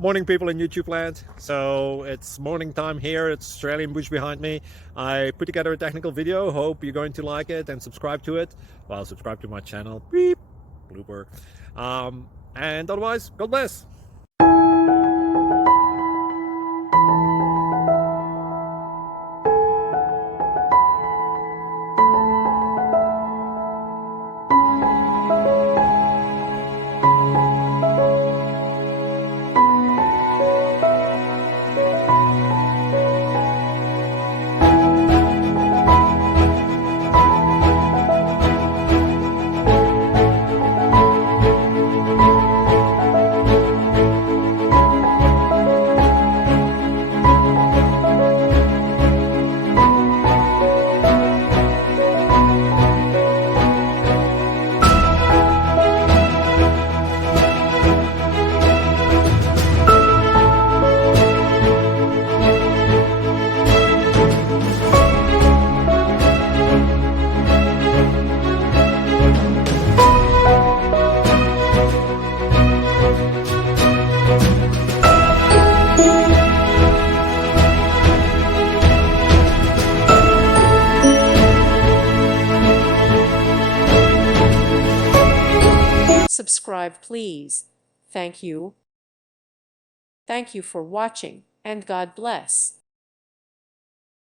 Morning, people in YouTube land. So it's morning time here. It's Australian bush behind me. I put together a technical video. Hope you're going to like it and subscribe to it. Well, subscribe to my channel. Beep. Blooper. And otherwise, God bless. Subscribe, please. Thank you. Thank you for watching, and God bless.